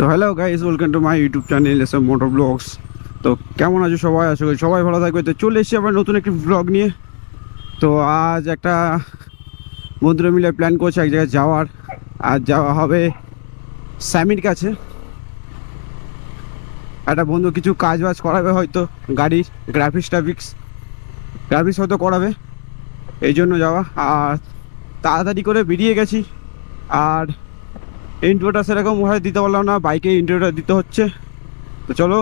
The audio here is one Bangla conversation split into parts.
তো hello guys, welcome to my YouTube channel SM motor vlogs. তো কেমন আছো সবাই? আশা করি সবাই ভালো থাকবে। তো চলে এসেছি আবার নতুন একটি ব্লগ নিয়ে। তো আজ একটা বন্ধুরা মিলে প্ল্যান করছে এক জায়গায় যাওয়ার। আজ যাওয়া হবে স্যামির কাছে। একটা বন্ধু কিছু কাজ বাজ করাবে, হয়তো গাড়ির গ্রাফিক্স হয়তো করাবে, এই জন্য যাওয়া। আর তাড়াতাড়ি করে বেরিয়ে গেছি। আর ইন্ট্রোটা সেরকম হয় দিতে পারলাম না, বাইকে ইন্ট্রোটা দিতে হচ্ছে। তো চলো,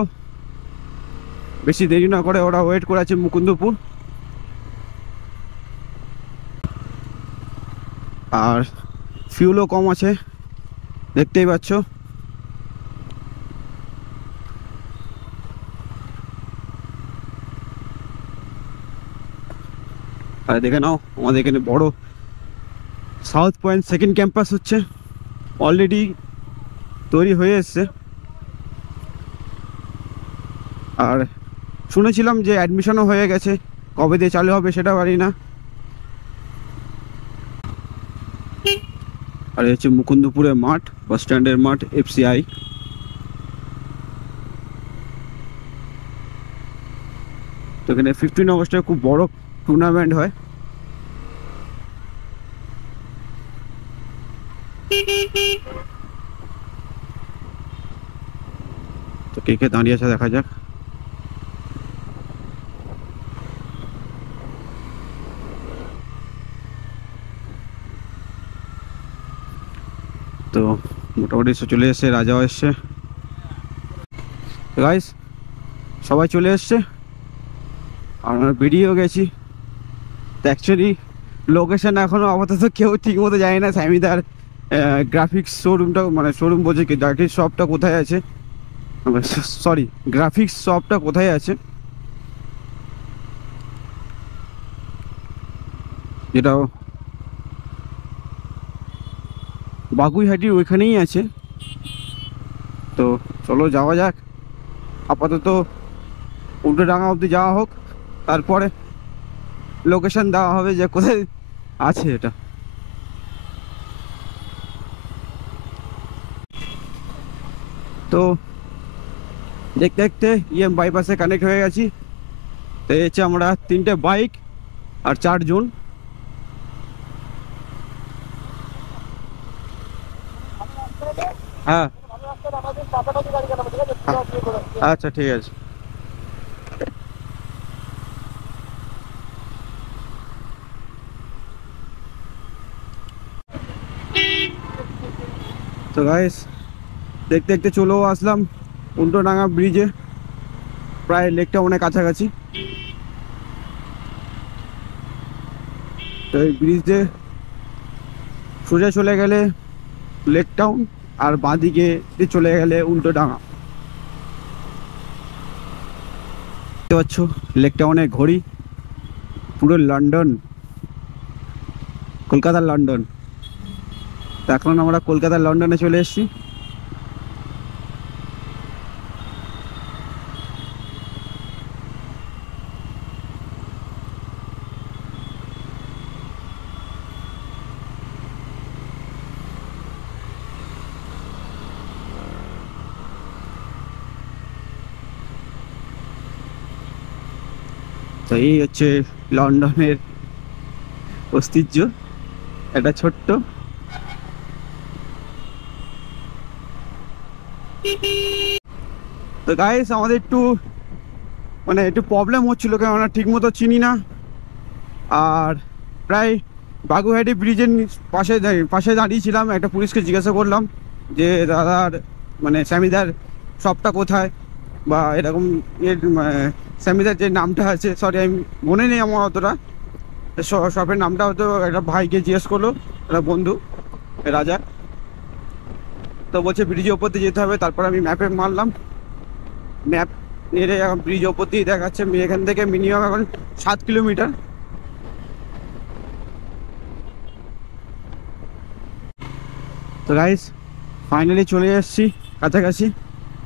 বেশি দেরি না করে ওরা ওয়েট করে আছে মুকুন্দপুর। আর ফিউলও কম আছে, দেখতেই পাচ্ছ। আর দেখে নাও, আমাদের এখানে বড় সাউথ পয়েন্ট সেকেন্ড ক্যাম্পাস হচ্ছে, অলরেডি তৈরি হয়ে এসছে। আর শুনেছিলাম যে অ্যাডমিশনও হয়ে গেছে, কবে দিয়ে চালু হবে সেটা পারি না। আর এই হচ্ছে মুকুন্দপুরের মাঠ, বাস স্ট্যান্ডের মাঠ, এফসিআই। তো এখানে 15 আগস্টে খুব বড় টুর্নামেন্ট হয়। তো কে কে দাঁড়িয়ে আছে দেখা যাক। তো মোটামুটি চলে এসছে, রাজাও এসছে। গাইস, সবাই চলে এসছে আর আমরা বেরিয়েও গেছি। তো অ্যাকচুয়ালি লোকেশন এখনও আপাতত কেউ ঠিক মতো জানে না। স্যামিদার গ্রাফিক্স শোরুমটা, মানে শোরুম বলছে কি, গ্রাফিক্স শপটা কোথায় আছে, সরি গ্রাফিক্স শপটা কোথায় আছে, যেটা বাগুইহাটির ওইখানেই আছে। তো চলো যাওয়া যাক। আপাতত উল্টোডাঙা অবধি যাওয়া হোক, তারপরে লোকেশন দেওয়া হবে যে কোথায় আছে এটা। তো দেখতে দেখতে বাইপাসে কানেক্ট হয়ে গেছি। তো এই হচ্ছে আমরা 3টে বাইক আর 4 জন। হ্যাঁ, আচ্ছা ঠিক আছে। তো গাইস, দেখতে দেখতে চলেও আসলাম উল্টোডাঙা ব্রিজে, প্রায় লেকটা অনেক কাছাকাছি। তো এই ব্রিজ দিয়ে সোজা চলে গেলে লেক টাউন, আর বাঁদিকে চলে গেলে উল্টোডাঙা। দেখতে পাচ্ছ লেক টাউনের ঘড়ি, পুরো লন্ডন, কলকাতার লন্ডন। তো এখন আমরা কলকাতার লন্ডনে চলে এসেছি। তো এই হচ্ছে লন্ডনের ঐতিহ্য, একটা ছোট্ট। তো গাইস, আমাদের একটু মানে একটু প্রবলেম হচ্ছিল, কেননা ঠিক মতো চিনি না। আর প্রায় বাগুইহাটি ব্রিজের পাশে দাঁড়িয়েছিলাম, একটা পুলিশকে জিজ্ঞাসা করলাম যে দাদার মানে স্যামিদার শপটা কোথায়, বা এরকম স্যামিদার যে নামটা আছে, সরি আমি মনে নেই আমার অতটা শপের নামটা, হয়তো একটা ভাইকে জিজ্ঞেস করলো, একটা বন্ধু রাজা। তো বলছে ব্রিজের ওপর দিয়ে যেতে হবে। তারপর আমি ম্যাপে মারলাম, ম্যাপ নেড়ে এখন ব্রিজ ওপর দিয়ে দেখাচ্ছে এখান থেকে মিনিমাম এখন 7 কিলোমিটার। তো গাইস, ফাইনালি চলে এসেছি কাছাকাছি।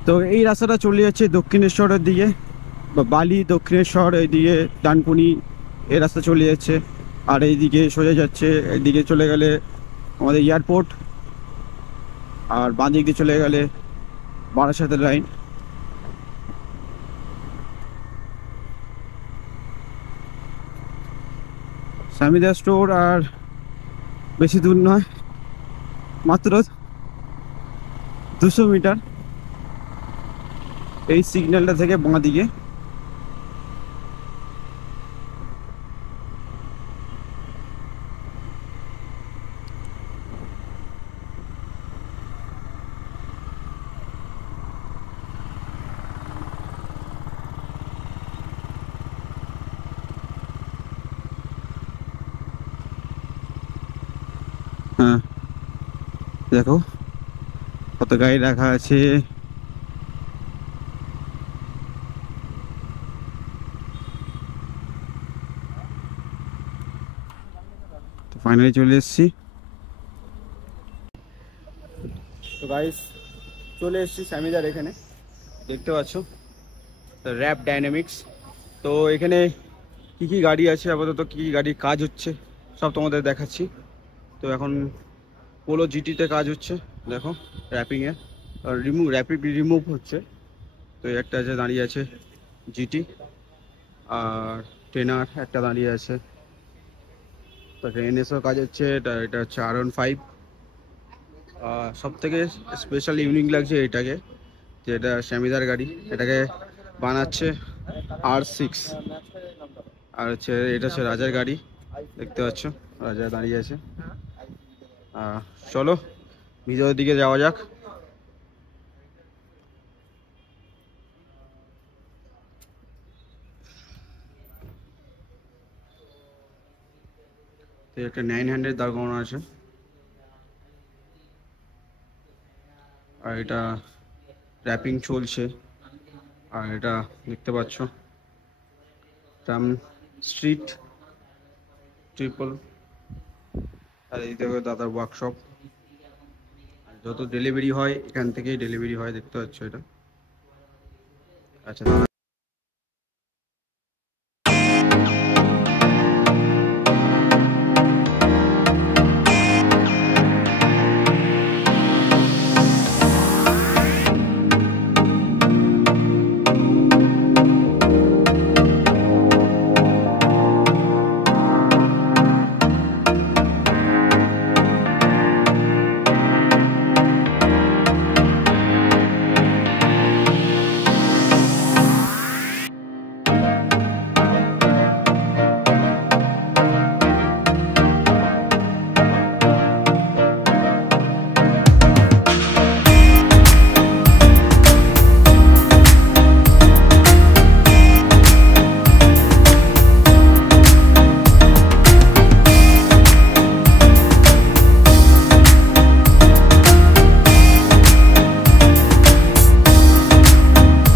তো এই রাস্তাটা চলে যাচ্ছে দক্ষিণেশ্বরের দিকে, বা বালি দক্ষিণেশ্বর, এইদিকে ডানকুনি, এই রাস্তা চলে যাচ্ছে। আর এইদিকে সোজা যাচ্ছে, এইদিকে চলে গেলে আমাদের এয়ারপোর্ট, আর বাঁ দিক দিয়ে চলে গেলে বারাসাতের লাইন। স্যামিদা স্টোর আর বেশি দূর নয়, মাত্র 200 মিটার এই সিগন্যালটা থেকে বাঁ দিকে। হ্যাঁ দেখো কত গাড়ি রাখা আছে। তো ফাইনালি চলে এসেছি। তো গাইস চলে এসেছি স্যামিদার এখানে, দেখতে পাচ্ছ র্যাপ ডাইনামিক্স। তো এখানে কি কি গাড়ি আছে, আপাতত কি কি গাড়ির কাজ হচ্ছে সব তোমাদের দেখাচ্ছি। তো এখন পোলো জিটিতে কাজ হচ্ছে, দেখো র্যাপিংয়ে র্যাপিড রিমুভ হচ্ছে। তো এই একটা আছে দাঁড়িয়ে আছে জিটি, আর টেনার একটা দাঁড়িয়ে আছে। তারপরে এনএসও কাজ হচ্ছে, এটা হচ্ছে R15। সব থেকে স্পেশাল ইউনিক লাগছে এটাকে, যে এটা স্যামিদার গাড়ি, এটাকে বানাচ্ছে R6। আর হচ্ছে এটা হচ্ছে রাজার গাড়ি, দেখতে পাচ্ছ রাজা দাঁড়িয়ে আছে। চলো ভিতরের দিকে যাওয়া যাক। তো একটা 900 দাঁড় করানো আছে, আর এটা র্যাপিং চলছে। আর এটা দেখতে পাচ্ছ ট্রাম স্ট্রিট ট্রিপল। আর এই দেখো দাদার ওয়ার্কশপ, যত ডেলিভারি হয় এখান থেকেই ডেলিভারি হয়, দেখতে পাচ্ছ এটা। আচ্ছা দাদা